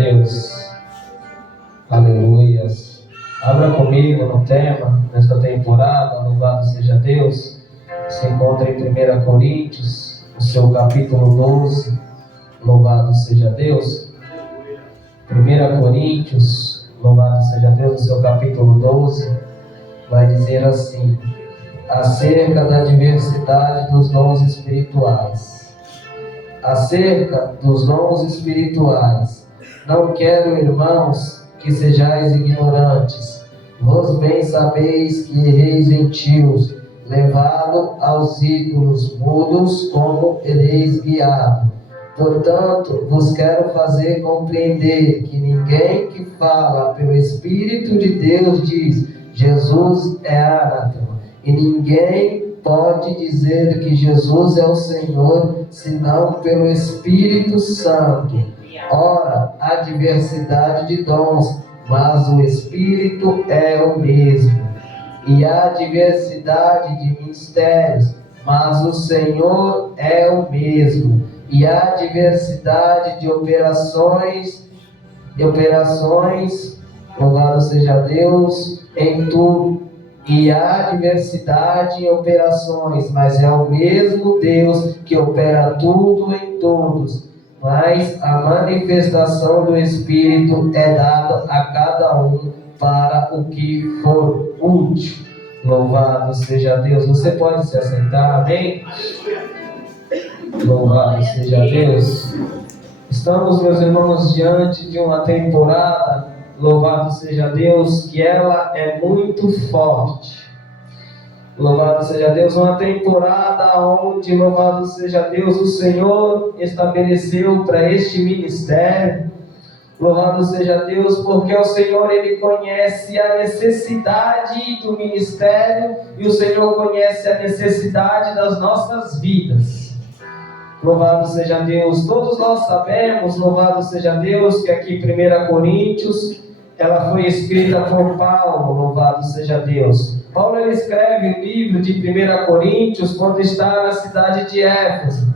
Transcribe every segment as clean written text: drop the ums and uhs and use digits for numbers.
Deus. Aleluias. Abra comigo no tema desta temporada, louvado seja Deus. Se encontra em 1 Coríntios, o seu capítulo 12, louvado seja Deus. 1 Coríntios, louvado seja Deus, o seu capítulo 12, vai dizer assim: acerca da diversidade dos dons espirituais. Acerca dos dons espirituais, não quero, irmãos, que sejais ignorantes. Vós bem sabeis que erreis gentios, levado aos ídolos mudos, como ereis guiado. Portanto, vos quero fazer compreender que ninguém que fala pelo Espírito de Deus diz: Jesus é anátema. E ninguém pode dizer que Jesus é o Senhor, senão pelo Espírito Santo. Ora, há diversidade de dons, mas o Espírito é o mesmo. E há diversidade de ministérios, mas o Senhor é o mesmo. E há diversidade de operações, louvado seja Deus, em tudo. E há diversidade em operações, mas é o mesmo Deus que opera tudo em todos. Mas a manifestação do Espírito é dada a cada um para o que for útil. Louvado seja Deus. Você pode se assentar, amém? Louvado seja Deus. Estamos, meus irmãos, diante de uma temporada, louvado seja Deus, que ela é muito forte. Louvado seja Deus, uma temporada onde, louvado seja Deus, o Senhor estabeleceu para este ministério. Louvado seja Deus, porque o Senhor, Ele conhece a necessidade do ministério e o Senhor conhece a necessidade das nossas vidas. Louvado seja Deus. Todos nós sabemos, louvado seja Deus, que aqui em 1 Coríntios, ela foi escrita por Paulo, louvado seja Deus. Paulo, ele escreve o livro de 1 Coríntios quando está na cidade de Éfeso.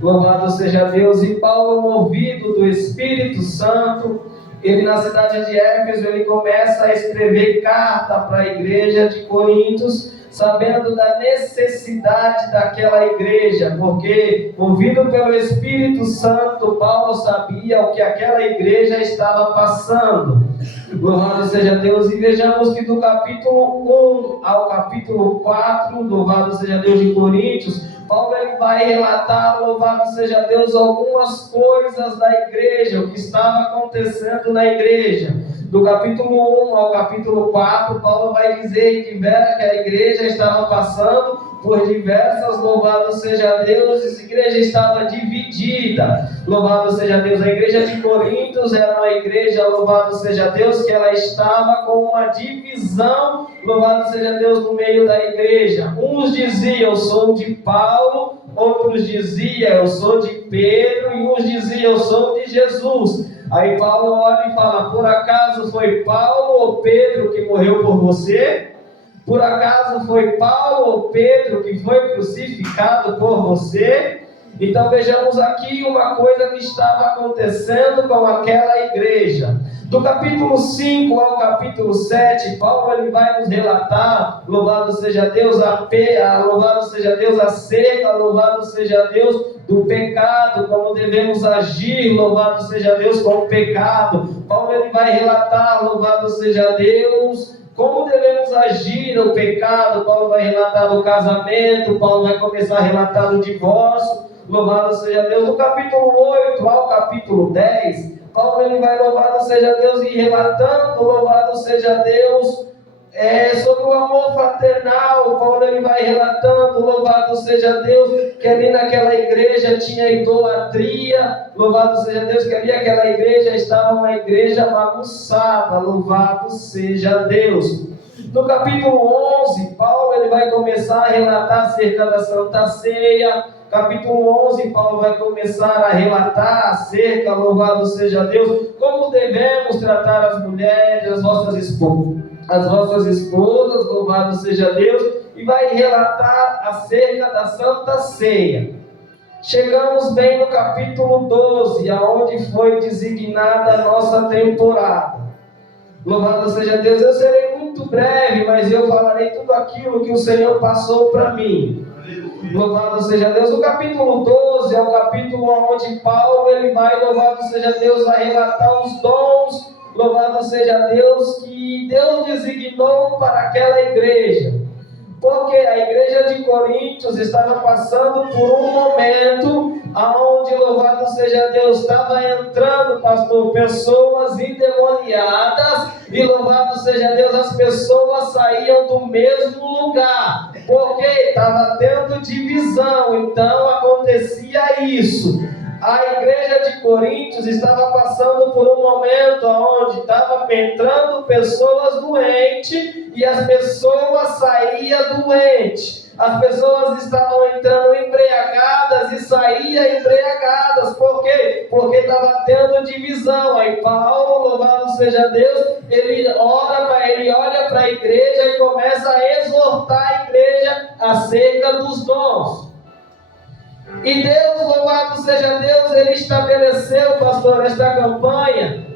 Louvado seja Deus. E Paulo, movido do Espírito Santo, ele na cidade de Éfeso, ele começa a escrever carta para a igreja de Coríntios, sabendo da necessidade daquela igreja, porque, movido pelo Espírito Santo, Paulo sabia o que aquela igreja estava passando. Louvado seja Deus. E vejamos que do capítulo 1 ao capítulo 4, louvado seja Deus, de Coríntios, Paulo, ele vai relatar, louvado seja Deus, algumas coisas da igreja, o que estava acontecendo na igreja. Do capítulo 1 ao capítulo 4, Paulo vai dizer que a igreja estava passando por diversas, louvado seja Deus, essa igreja estava dividida. Louvado seja Deus. A igreja de Coríntios era uma igreja, louvado seja Deus, que ela estava com uma divisão, louvado seja Deus, no meio da igreja. Uns diziam: eu sou de Paulo, outros diziam: eu sou de Pedro, e uns diziam: eu sou de Jesus. Aí Paulo olha e fala: por acaso foi Paulo ou Pedro que morreu por você? Por acaso foi Paulo ou Pedro que foi crucificado por você? Então vejamos aqui uma coisa que estava acontecendo com aquela igreja. Do capítulo 5 ao capítulo 7, Paulo, ele vai nos relatar, louvado seja Deus, louvado seja Deus, acerca, louvado seja Deus, do pecado, como devemos agir, louvado seja Deus, com o pecado. Paulo, ele vai relatar, louvado seja Deus, como devemos agir no pecado. Paulo vai relatar do casamento, Paulo vai começar a relatar do divórcio, louvado seja Deus. Do capítulo 8 ao capítulo 10, Paulo, ele vai, louvado seja Deus, e relatando, louvado seja Deus, sobre o amor fraternal. Paulo, ele vai relatando, louvado seja Deus, que ali naquela igreja tinha idolatria. Louvado seja Deus, que ali aquela igreja estava uma igreja bagunçada. Louvado seja Deus. No capítulo 11, Paulo, ele vai começar a relatar acerca da Santa Ceia. Capítulo 11, Paulo vai começar a relatar acerca, louvado seja Deus, como devemos tratar as mulheres, as vossas esposas, louvado seja Deus, e vai relatar acerca da Santa Ceia. Chegamos bem no capítulo 12, aonde foi designada a nossa temporada. Louvado seja Deus. Eu serei muito breve, mas eu falarei tudo aquilo que o Senhor passou para mim. Louvado seja Deus. O capítulo 12 é o capítulo onde Paulo ele vai, louvado seja Deus, a relatar os dons, louvado seja Deus, que Deus designou para aquela igreja. Porque a igreja de Coríntios estava passando por um momento onde, louvado seja Deus, estava entrando, pastor, pessoas endemoniadas, e louvado seja Deus, as pessoas saíam do mesmo lugar, porque estava tendo divisão, então acontecia isso. A igreja de Coríntios estava passando por um momento onde estava entrando pessoas doentes e as pessoas saíam doentes. As pessoas estavam entrando embriagadas e saíam embriagadas. Por quê? Porque estava tendo divisão. Aí Paulo, louvado seja Deus, ele olha para a igreja e começa a exortar a igreja acerca dos dons. E Deus, louvado seja Deus, ele estabeleceu, pastor, esta campanha,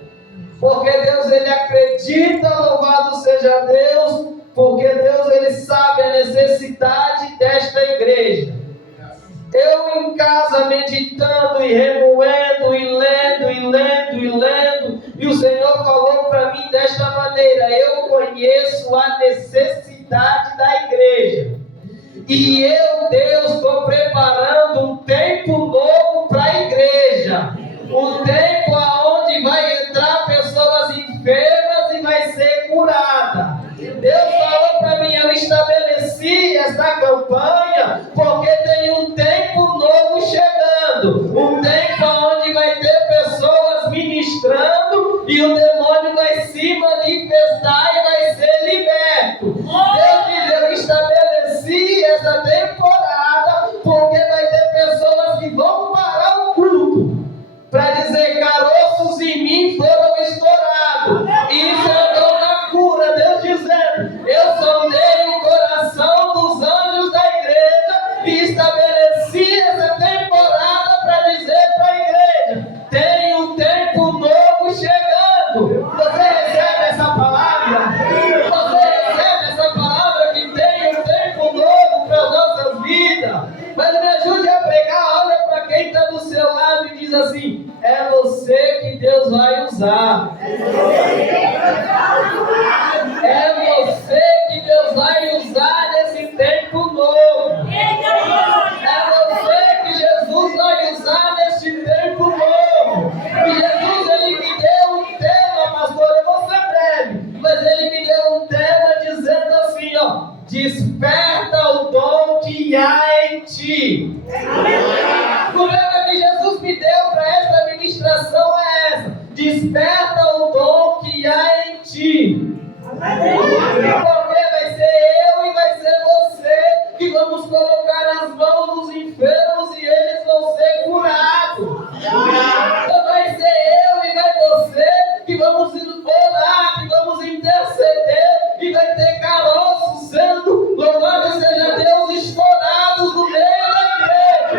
porque Deus, ele acredita, louvado seja Deus, porque Deus, ele sabe a necessidade desta igreja. Eu em casa meditando e remoendo e lendo, e o Senhor falou para mim desta maneira: eu conheço a necessidade da igreja. E eu, Deus, estou preparando um tempo novo para a igreja. Um tempo onde vai entrar pessoas enfermas e vai ser curada. Deus falou para mim, eu estabeleci essa campanha porque tem um tempo novo chegando. Um tempo onde vai ter pessoas ministrando e o demônio vai se manifestar e vai ser liberto. Deus diz, eu estabeleci essa temporada porque vai ter pessoas que vão parar o culto para dizer, caroços em mim foram estourados. Isso é o dom da cura. Deus dizendo, eu sondei o coração dos anjos da igreja e estabeleci essa temporada para dizer para a igreja, tem um tempo novo chegando. Você recebe essa palavra? Você recebe essa palavra que tem um tempo novo para as nossas vidas? Mas me ajude a pregar. Olha para quem está do seu lado e diz assim, é você que Deus vai usar. É você que Deus vai usar nesse tempo novo. É você que Jesus vai usar nesse tempo novo. E Jesus, ele me deu um tema, pastor, eu vou ser breve, mas ele me deu um tema dizendo assim, ó, desperta o dom que há em ti. O tema que Jesus me deu para essa ministração é essa: desperta o dom que há em ti. Porque vai ser eu e vai ser você que vamos colocar as mãos dos enfermos e eles vão ser curados. Vai ser eu e vai você que vamos orar, que vamos interceder e vai ter caroços sendo, louvado seja Deus, estourados no meio da igreja.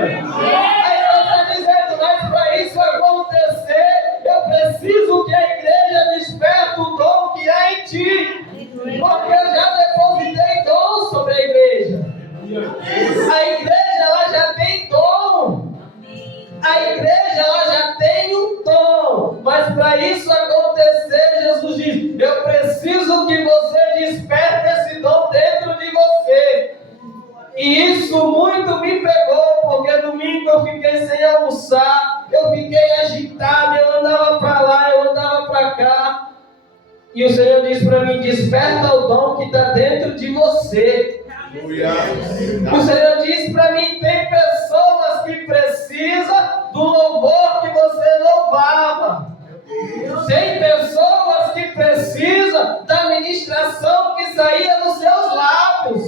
Aí Deus está dizendo, mas para isso acontecer, eu preciso que a igreja desperte o dom que há em ti. Porque eu já depositei dom sobre a igreja. A igreja, ela já tem dom. A igreja, ela já tem um dom. Mas para isso acontecer, Jesus diz, eu preciso que você desperte esse dom dentro de você. E isso muito me pegou, porque domingo eu fiquei sem almoçar, eu fiquei agitado, eu andava para lá, eu andava para cá. E o Senhor diz para mim, desperta o dom que está dentro de você. O Senhor diz para mim, tem pessoas que precisam do louvor que você louvava. Tem pessoas que precisam da ministração que saía dos seus lábios.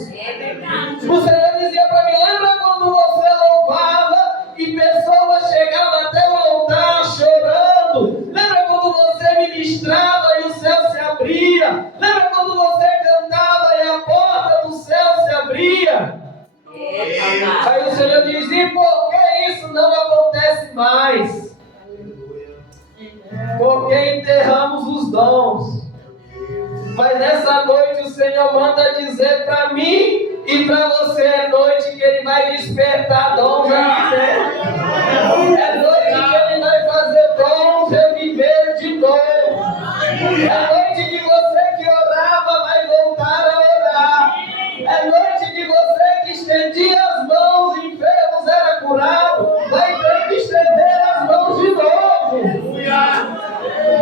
O Senhor dizia para mim, lembra quando você louvava e pessoas chegavam até o altar chorando? Lembra quando você ministrava e o céu se abria? Lembra quando você cantava e a porta do céu se abria? Aí o Senhor porque enterramos os dons. Mas nessa noite o Senhor manda dizer para mim e para você, é noite que Ele vai despertar dons aqui dentro. É noite que Ele vai fazer dons reviver de novo. É noite que você que orava vai voltar a orar. É noite que você que estendia as mãos e enfermos era curado, vai ter que estender as mãos de novo.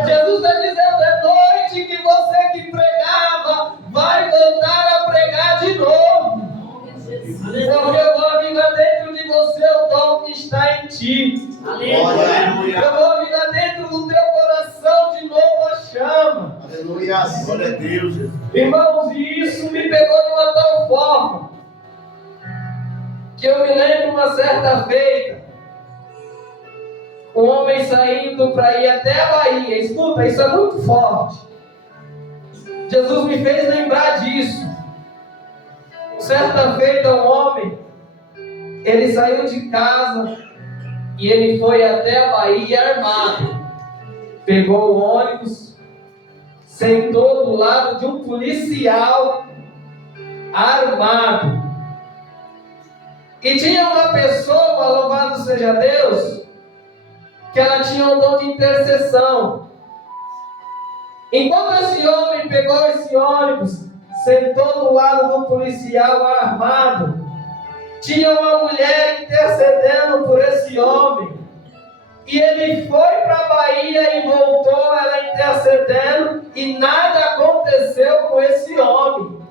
Jesus está dizendo, é noite que você que pregava vai voltar a pregar de novo. Porque eu vou avivar dentro de você o dom que está em ti. Eu vou avivar dentro do teu coração de novo a chama. Aleluia, glória a Deus. Irmãos, e isso me pegou de uma tal forma que eu me lembro uma certa feita, um homem saindo para ir até a Bahia. Escuta, isso é muito forte. Jesus me fez lembrar disso. Certa feita, um homem, ele saiu de casa e ele foi até a Bahia armado. Pegou o ônibus, sentou do lado de um policial armado. E tinha uma pessoa, louvado seja Deus, que ela tinha um dom de intercessão. Enquanto esse homem pegou esse ônibus, sentou do lado do policial armado, tinha uma mulher intercedendo por esse homem. E ele foi para a Bahia e voltou, ela intercedendo, e nada aconteceu com esse homem.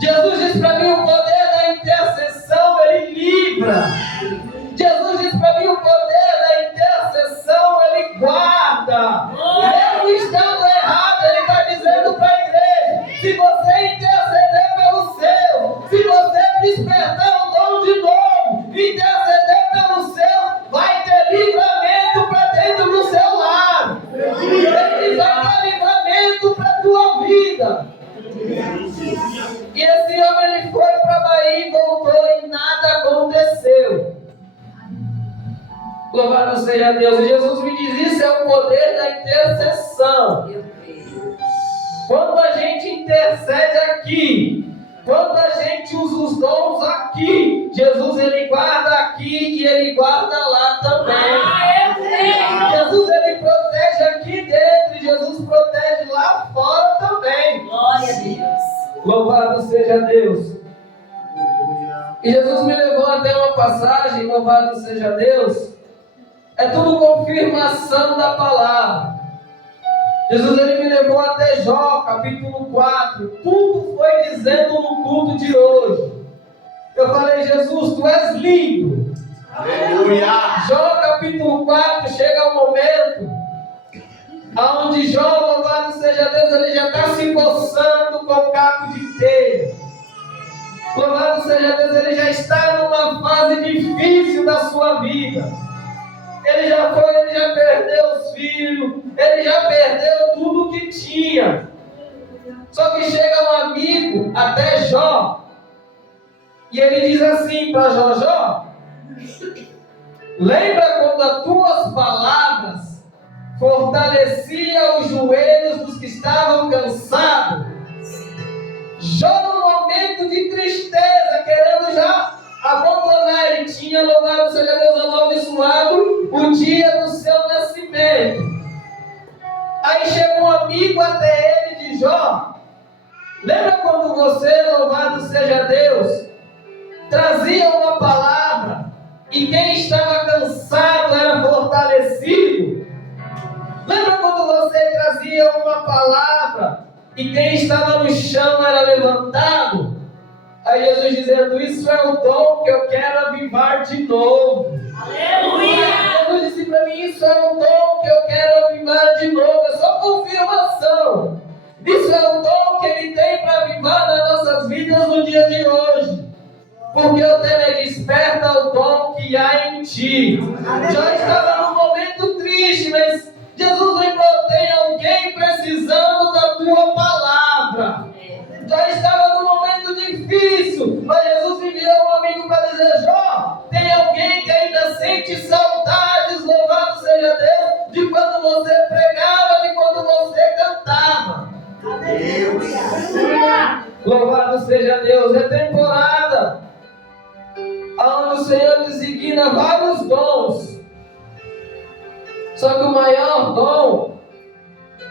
Jesus diz para mim, o poder da intercessão, ele livra. Jesus diz para mim, o poder da intercessão, ele guarda. Mesmo estando errado, ele está dizendo para a igreja, se você interceder pelo seu, se você despertar o dom de novo, interceder pelo seu, vai ter livramento para dentro do seu lar. Ele vai ter livramento para a tua vida. E esse homem, ele foi para a Bahia e voltou e nada aconteceu. Louvado seja Deus. E Jesus me diz, isso é o poder da intercessão. Quando a gente intercede aqui, quando a gente usa os dons aqui, Jesus, ele guarda aqui e ele guarda lá também. Jesus, ele protege aqui dentro e Jesus protege lá fora também. Glória a Deus. Louvado seja Deus. E Jesus me levou até uma passagem, louvado seja Deus. É tudo confirmação da palavra. Jesus, ele me levou até Jó, capítulo 4. Tudo foi dizendo no culto de hoje. Eu falei, Jesus, tu és lindo. Aleluia. Jó, capítulo 4, chega o momento onde Jó, louvado seja Deus, ele já está se coçando com o caco de telha. Louvado seja Deus, ele já está numa fase difícil da sua vida. Ele já perdeu os filhos, ele já perdeu tudo que tinha. Só que chega um amigo até Jó, e ele diz assim para Jó, Jó, lembra quando as tuas palavras fortaleciam os joelhos dos que estavam cansados? Jó, num momento de tristeza, querendo já abandonar, ele tinha, louvado seja Deus, amaldiçoado o dia do seu nascimento. Aí chega um amigo até ele de Jó. Lembra quando você, louvado seja Deus, trazia uma palavra e quem estava cansado era fortalecido? Lembra quando você trazia uma palavra e quem estava no chão era levantado? Aí Jesus dizendo, isso é o dom que eu quero avivar de novo. Aleluia! Jesus disse para mim, isso é o dom que eu quero avivar de novo. É só confirmação. Isso é o dom que Ele tem para avivar nas nossas vidas no dia de hoje. Porque o tema é desperta o dom que há em ti. Já estava num momento triste, mas Jesus lembrou, tem alguém precisando da tua palavra. Já estava num momento difícil, mas Jesus enviou um amigo para dizer, Jó, tem alguém que ainda sente saudades, louvado seja Deus, de quando Louvado seja Deus. É temporada onde o Senhor designa vários dons. Só que o maior dom,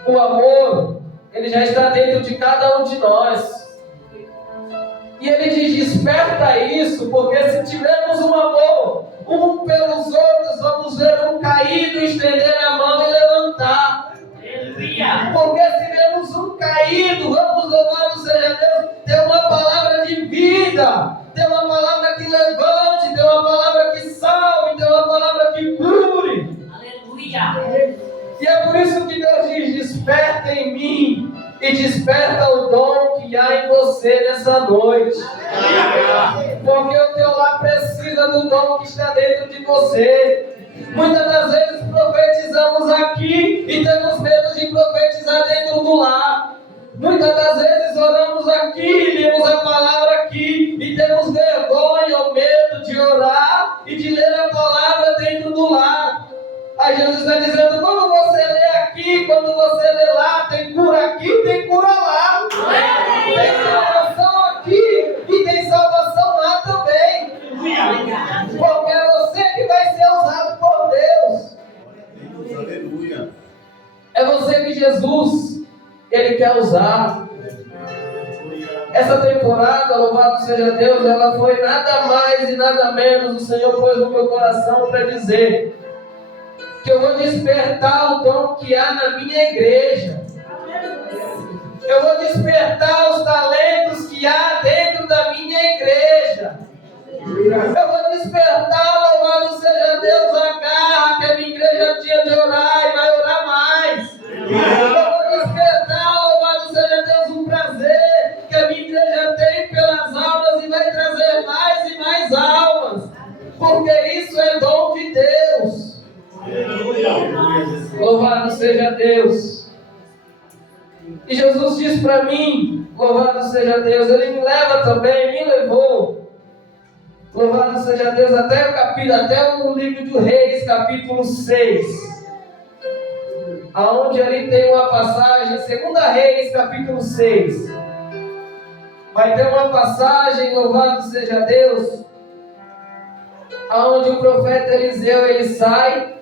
o amor, ele já está dentro de cada um de nós. E ele diz: desperta isso, porque se tivermos um amor um pelos outros, vamos ver um caído estender a mão e levantar. Porque se vemos um caído, vamos, louvado seja Deus, ter uma palavra de vida, ter uma palavra que levante, ter uma palavra que salve, ter uma palavra que cure. Aleluia. E é por isso que Deus diz: desperta em mim e desperta o dom que há em você nessa noite. Porque o teu lar precisa do dom que está dentro de você. Muitas das vezes profetizamos aqui e temos medo de profetizar dentro do lar. Muitas das vezes oramos aqui, lemos a palavra aqui e temos vergonha ou medo de orar e de ler a palavra dentro do lar. Aí Jesus está dizendo: quando você lê aqui, quando você lê lá, tem cura aqui, tem cura lá. Tem salvação aqui e tem salvação lá também. Porque é você que vai ser usado por Deus. Aleluia. É você que Jesus, Ele quer usar. Essa temporada, louvado seja Deus, ela foi nada mais e nada menos. O Senhor pôs no meu coração para dizer que eu vou despertar o dom que há na minha igreja. Eu vou despertar os talentos que há dentro da minha igreja. Eu vou despertar, louvado seja Deus, a garra que a minha igreja tinha de orar e vai orar mais. Eu vou despertar, louvado seja Deus, um prazer que a minha igreja tem pelas almas e vai trazer mais e mais almas. Porque isso é dom de Deus. Louvado seja Deus. E Jesus disse para mim, louvado seja Deus, Ele me leva também, me levou, louvado seja Deus, até o livro de Reis, capítulo 6, aonde ali tem uma passagem, 2 Reis, capítulo 6, vai ter uma passagem, louvado seja Deus, aonde o profeta Eliseu, ele sai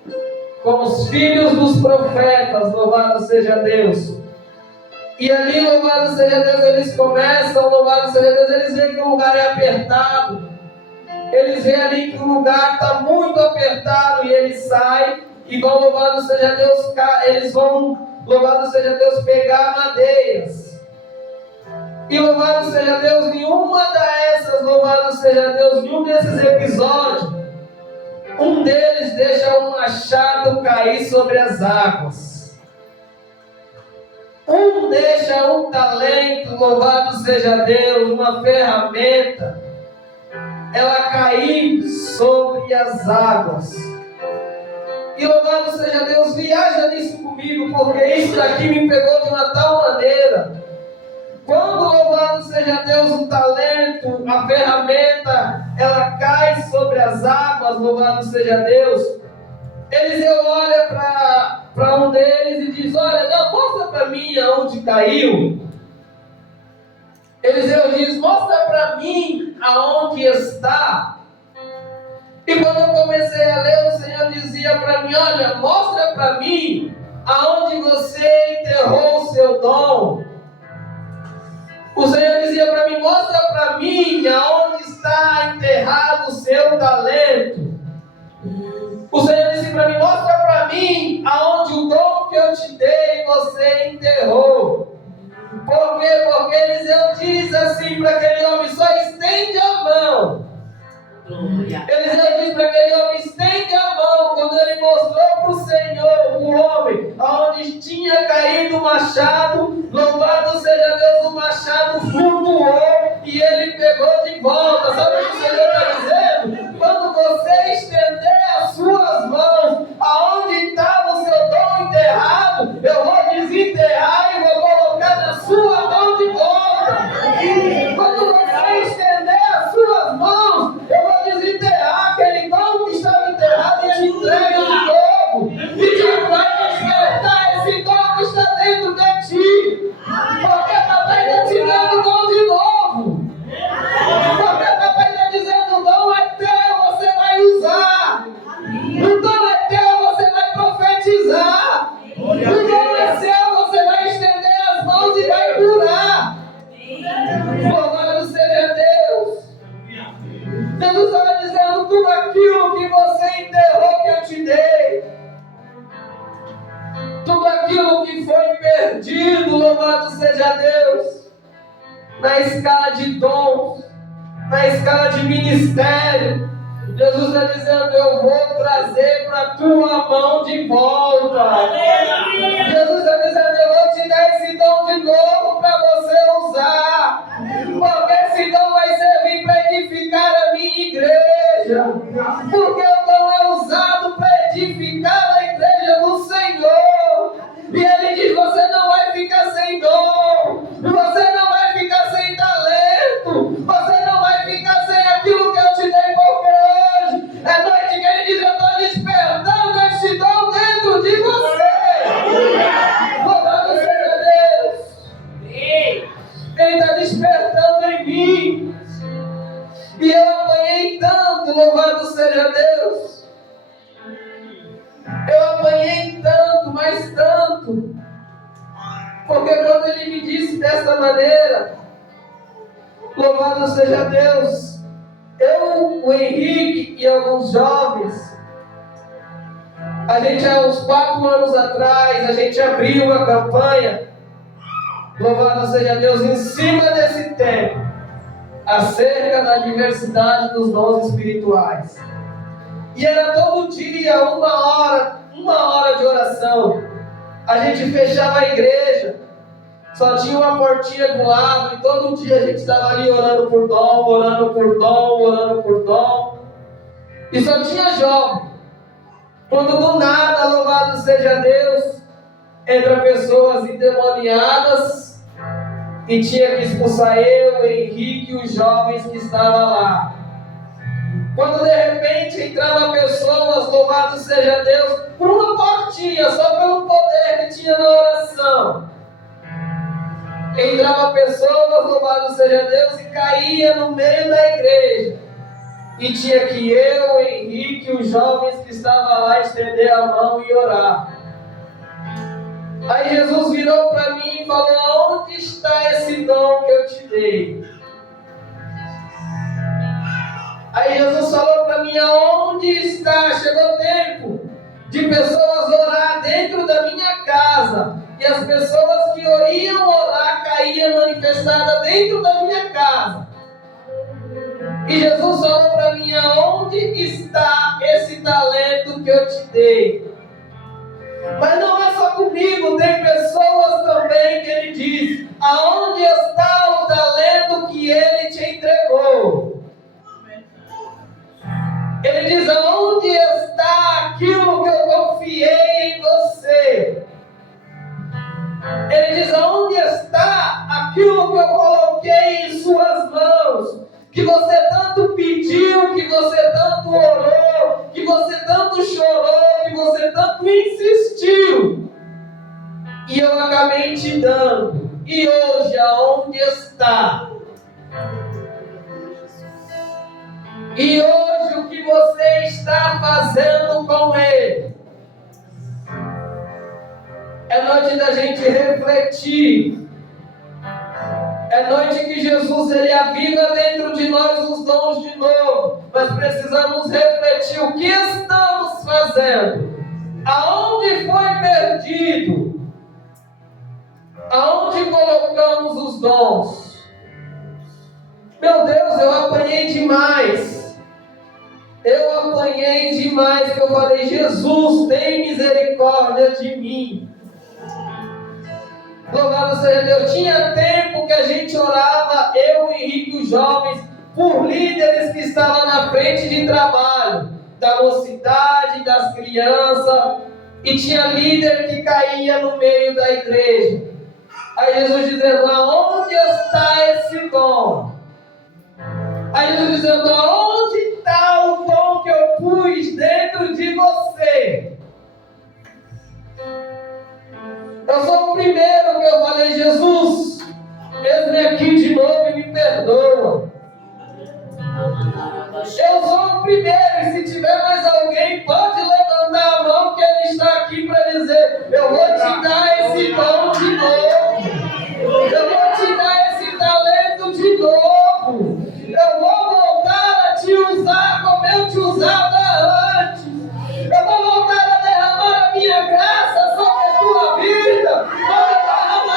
com os filhos dos profetas, louvado seja Deus. E ali, louvado seja Deus, eles começam, louvado seja Deus, eles veem que o lugar é apertado. Eles veem ali que o lugar está muito apertado e eles saem e vão, louvado seja Deus, eles vão, louvado seja Deus, pegar madeiras. E louvado seja Deus, nenhuma dessas, louvado seja Deus, nenhum desses episódios, um deles deixa um machado cair sobre as águas. Um deixa um talento, louvado seja Deus, uma ferramenta, ela cair sobre as águas. E louvado seja Deus, viaja nisso comigo, porque isso daqui me pegou de uma tal maneira. Quando, louvado seja Deus, um talento, a ferramenta, ela cai sobre as águas, louvado seja Deus, Eliseu olha para um deles e diz: olha, não, mostra para mim aonde caiu. Eliseu diz: mostra para mim aonde está. E quando eu comecei a ler, o Senhor dizia para mim: olha, mostra para mim aonde você enterrou o seu dom. O Senhor dizia para mim: mostra para mim aonde está enterrado o seu talento. O Senhor disse para mim: mostra para mim aonde o dom que eu te dei você enterrou. Por quê? Porque Eliseu diz assim para aquele homem: só estende a mão. Eliseu diz para aquele homem: estende a mão. Quando ele mostrou para o Senhor, o homem, aonde tinha caído o machado, louvado seja Deus, o machado flutuou e ele pegou de volta. Sabe o que o Senhor está dizendo? Quando você estender as suas mãos aonde estava o seu dom enterrado, eu vou desenterrar e vou colocar na sua mão de volta. Quando você estender as suas mãos, eu vou desenterrar aquele dom que estava enterrado e te entrega de novo. E te vai despertar esse dom que está dentro de ti. Porque também está te dando dom de novo. profetizar. O dom é seu, você vai estender as mãos e vai curar. Louvado seja Deus. Jesus estava dizendo: tudo aquilo que você enterrou que eu te dei, tudo aquilo que foi perdido, louvado seja Deus, na escala de dons, na escala de ministério, Jesus está dizendo: eu vou trazer para a tua mão de volta. Jesus está dizendo: eu vou te dar esse dom de novo para você usar, porque esse dom vai servir para edificar a minha igreja, porque o dom é usado para edificar a igreja do Senhor. E Ele diz: você não vai ficar sem dom, você não vai ficar sem talento, você não vai ficar sem aquilo que eu te dei, porque hoje é noite que Ele diz: eu estou despertando este dom dentro de você. Louvado seja Deus. Ele está despertando em mim. E eu apanhei tanto, louvado seja Deus. Eu apanhei tanto, mas tanto. Porque quando Ele me disse dessa maneira, louvado seja Deus, eu, o Henrique e alguns jovens, a gente há uns 4 anos atrás, a gente abriu uma campanha, louvado seja Deus, em cima desse tema, acerca da diversidade dos dons espirituais. E era todo dia, uma hora de oração. A gente fechava a igreja, só tinha uma portinha do lado, e todo dia a gente estava ali orando por dom, orando por dom, orando por dom. E só tinha jovem. Quando do nada, louvado seja Deus, entra pessoas endemoniadas, e tinha que expulsar eu, o Henrique e os jovens que estavam lá. Quando de repente entrava pessoas, louvado seja Deus, por uma portinha, só pelo poder que tinha na oração. Entrava pessoas, louvado seja Deus, e caía no meio da igreja. E tinha que eu, o Henrique e os jovens que estavam lá estender a mão e orar. Aí Jesus virou para mim e falou: onde está esse dom que eu te dei? Aí Jesus falou para mim: aonde está? Chegou o tempo de pessoas orar dentro da minha casa. E as pessoas que iam orar caíam manifestadas dentro da minha casa. E Jesus falou para mim: aonde está esse talento que eu te dei? Mas não é só comigo, tem pessoas também que Ele diz: aonde está o talento que Ele te entregou? Ele diz: aonde está aquilo que eu confiei em você? Ele diz: aonde está aquilo que eu coloquei em suas mãos? Que você tanto pediu, que você tanto orou, que você tanto chorou, que você tanto insistiu. E eu acabei te dando. E hoje aonde está? E hoje o que você está fazendo com ele? É noite da gente refletir. É noite que Jesus Ele aviva dentro de nós os dons de novo. Mas precisamos refletir o que estamos fazendo. Aonde foi perdido? Aonde colocamos os dons? Meu Deus, eu apanhei demais. Eu apanhei demais que eu falei: Jesus, tem misericórdia de mim. Louvado seja Deus. Tinha tempo que a gente orava, eu, o Henrique e os jovens, por líderes que estavam na frente de trabalho, da mocidade, das crianças, e tinha líder que caía no meio da igreja. Aí Jesus dizendo: aonde está esse dom? Aí Jesus dizendo: aonde está o dom que eu pus dentro de você? Eu sou o primeiro que eu falei: Jesus, eis-me aqui de novo e me perdoa. Eu sou o primeiro, e se tiver mais alguém, pode levantar a mão, que ele está aqui para dizer: dizer: eu vou te dar esse dom de novo. Eu vou te dar esse talento de novo. Eu vou voltar a te usar como eu te usava antes. Eu vou voltar a derramar a minha graça sobre a tua vida, como eu derramava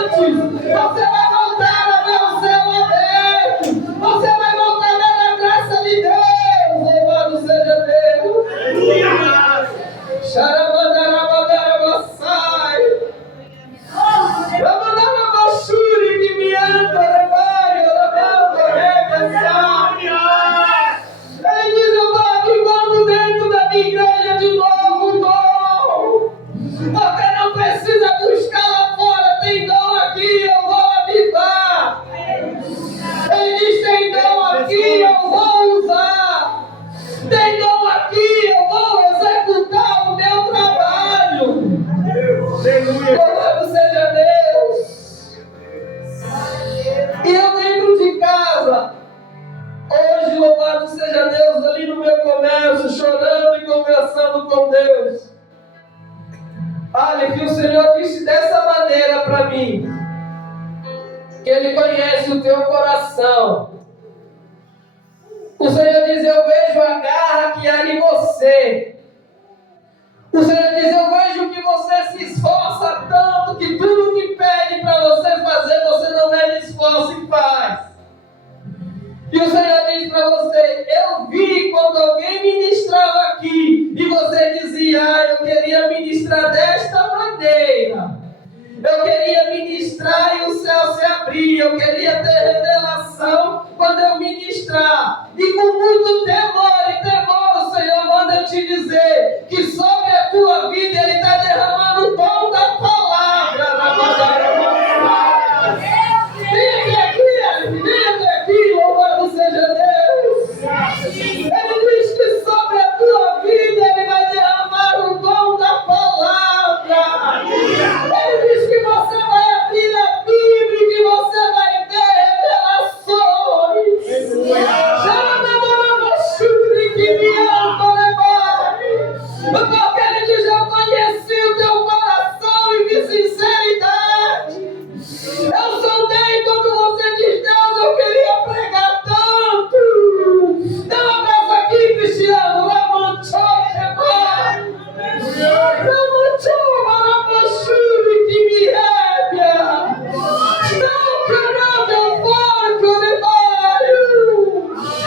antes. Você vai voltar a ver o céu aberto. Você vai voltar a ver a graça de Deus. Louvado seja Deus. Xaramandarabandarabassai. Ramandarabashuri que me anda, levaio, lavando, regaçai. Ele diz: eu estou avivando dentro da minha igreja de novo dom. Você não precisa buscar lá fora, tem dom aqui, eu vou avivar. Ele diz: tem dom aqui, eu vou usar. Tem dom aqui, eu vou executar o meu trabalho. Louvado seja Deus. E eu dentro de casa, hoje, louvado seja Deus, ali no meu comércio, chorando e conversando com Deus. Olha, que o Senhor disse dessa maneira para mim, que Ele conhece o teu coração. O Senhor diz: eu vejo a garra que há em você. O Senhor diz: eu vejo que você se esforça tanto, que tudo que pede para você fazer, você não mede esforço e faz. E o Senhor diz para você: eu vi quando alguém ministrava aqui, e você dizia: eu queria ministrar desta maneira. Eu queria ministrar e o céu se abrir. Eu queria ter revelação quando eu ministrar. E com muito temor e temor, o Senhor manda eu te dizer que sobre a tua vida Ele está derramando o dom da palavra. Venha aqui, louvado seja Deus. Ele diz que sobre a tua vida Ele vai derramar o dom da palavra. Ele diz que você vai abrir a Bíblia e que você vai ver revelações. Que me ama, porque Ele diz: eu conheci o teu coração e que sinceridade. Eu sondei quando você diz: Deus, eu queria pregar tanto. Dá um abraço aqui, Cristiano. Que me rébia. Não, caramba, eu vou, Coremário.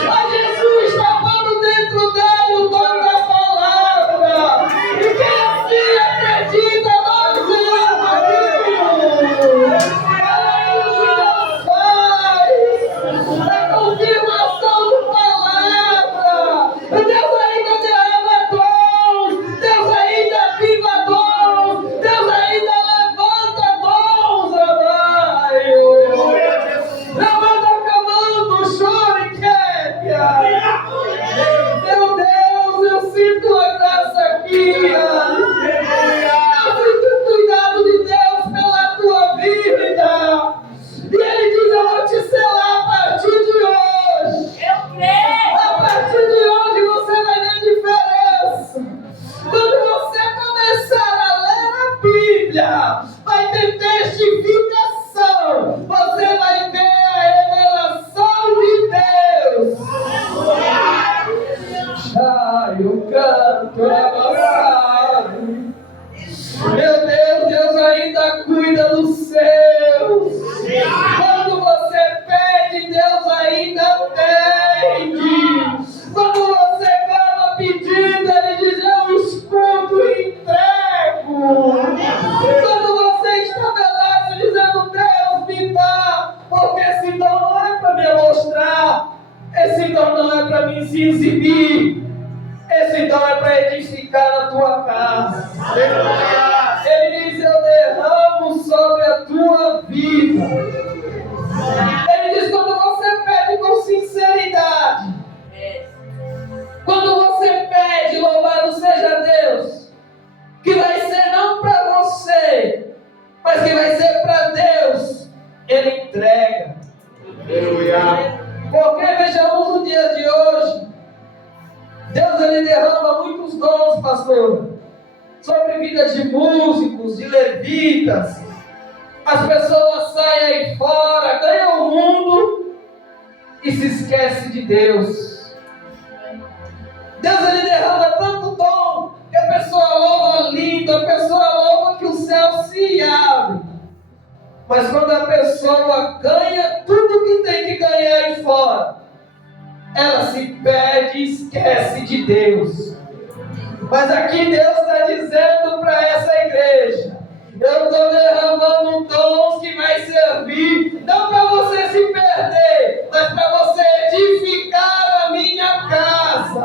Mas Jesus está falando dentro dele o dom da palavra. E quem assim acredita, nós vemos aqui. A confirmação da palavra. Deus ainda derrama dons. Deus ainda aviva dons. Deus ainda levanta dons, Rabaio. Levanta camando, chore, quebra. Meu Deus, eu sinto a graça aqui. Eu sinto o cuidado de Deus pela tua vida. E Ele diz: eu vou te selar a partir de hoje. A partir de hoje você vai ver diferença. Quando você começar a ler a Bíblia, vai ter testificação. Você vai ver a revelação de Deus. Eu canto abraçado. Meu Deus, Deus ainda cuida dos seus. Quando você pede, Deus ainda atende. Quando você clama pedindo, Ele diz: eu escuto e entrego. Quando você estabelece dizendo: Deus, me dá, porque esse dom não é para me mostrar, esse dom não é para me se exibir, esse dom é para edificar a tua casa. Ele diz: eu derramo sobre a tua vida. Ele diz: quando você pede com sinceridade, quando você pede, louvado seja Deus, que vai ser não para você, mas que vai ser para Deus, Ele entrega. Porque vejamos no dia de hoje, Deus Ele derrama muitos dons, pastor, sobre a vida de músicos, de levitas. As pessoas saem aí fora, ganham o mundo e se esquecem de Deus. Deus, ele derrama tanto dom que a pessoa louva lindo, a pessoa louva que o céu se abre. Mas quando a pessoa ganha tudo que tem que ganhar aí fora, ela se perde e esquece de Deus. Mas aqui Deus está dizendo para essa igreja: eu estou derramando dons que vai servir, não para você se perder, mas para você edificar a minha casa.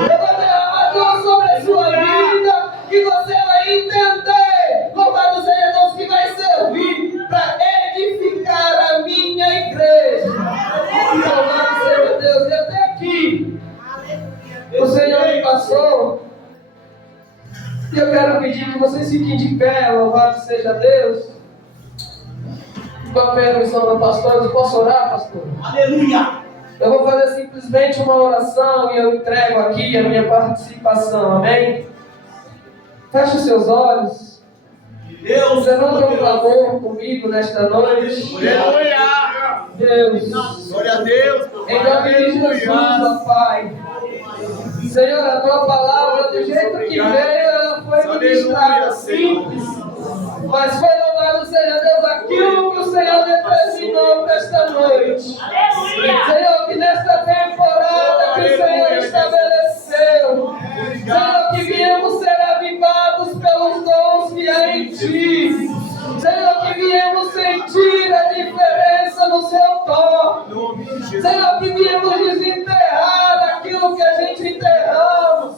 Eu vou derramar dons sobre a sua vida, que você vai entender, louvado seja Deus, que vai servir para edificar a minha igreja. Louvado seja Deus. E até aqui, o Senhor me passou. E eu quero pedir que vocês fiquem de pé, louvado seja Deus. Com a permissão do pastor, eu posso orar, pastor? Aleluia! Eu vou fazer simplesmente uma oração e eu entrego aqui a minha participação, amém? Feche os seus olhos. Deus, Levanta um clamor comigo nesta noite. aleluia! Deus, Glória a Deus, em nome de Jesus, ó Pai. Senhor, a tua palavra, do jeito que veio, ela foi ministrada simples, mas foi, louvado seja Deus, aquilo que o Senhor determinou para esta noite. Aleluia! Senhor, que nesta temporada que o Senhor estabeleceu, Senhor, que viemos ser avivados pelos dons que há em Ti. Senhor, que viemos sentir a diferença no Seu toque. Senhor, que viemos desenterrar aquilo que a gente enterramos.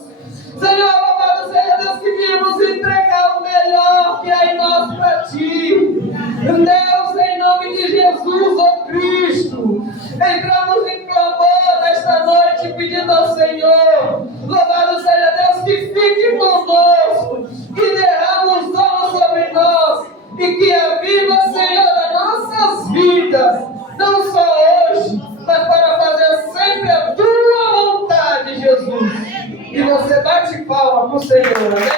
Senhor, louvado seja Deus, que viemos entregar o melhor que há em nós para Ti. Deus, em nome de Jesus, ó Cristo, entramos em clamor nesta noite pedindo ao Senhor, louvado seja Deus, que fique conosco, que derrame os dons sobre nós e que aviva, Senhor, as nossas vidas, não só hoje, mas para fazer sempre a Tua vontade, Jesus. E você bate palma para o Senhor, amém?